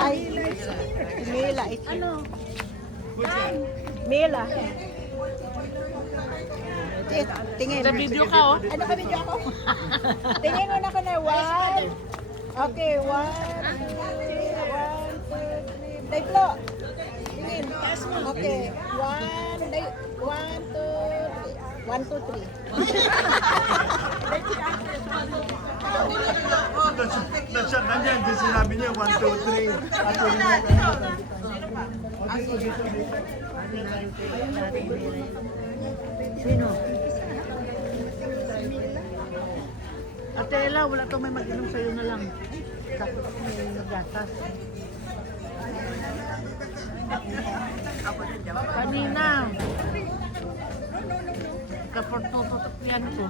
Ay, Mila. Ano? Mila. Tingin. Sa video ka oh. Ano ka video ako? Tingin mo na ko na. One. Okay, one. Dayplo. Tingin. Okay. One, two, three. Nandiyan, din sinabi niya 1, 2, 3. At yun na. Sino? Ate Ella, wala to may mag-inom sa'yo na lang. Tapos may gatas. Kanina. Kapag-tututok yan ko.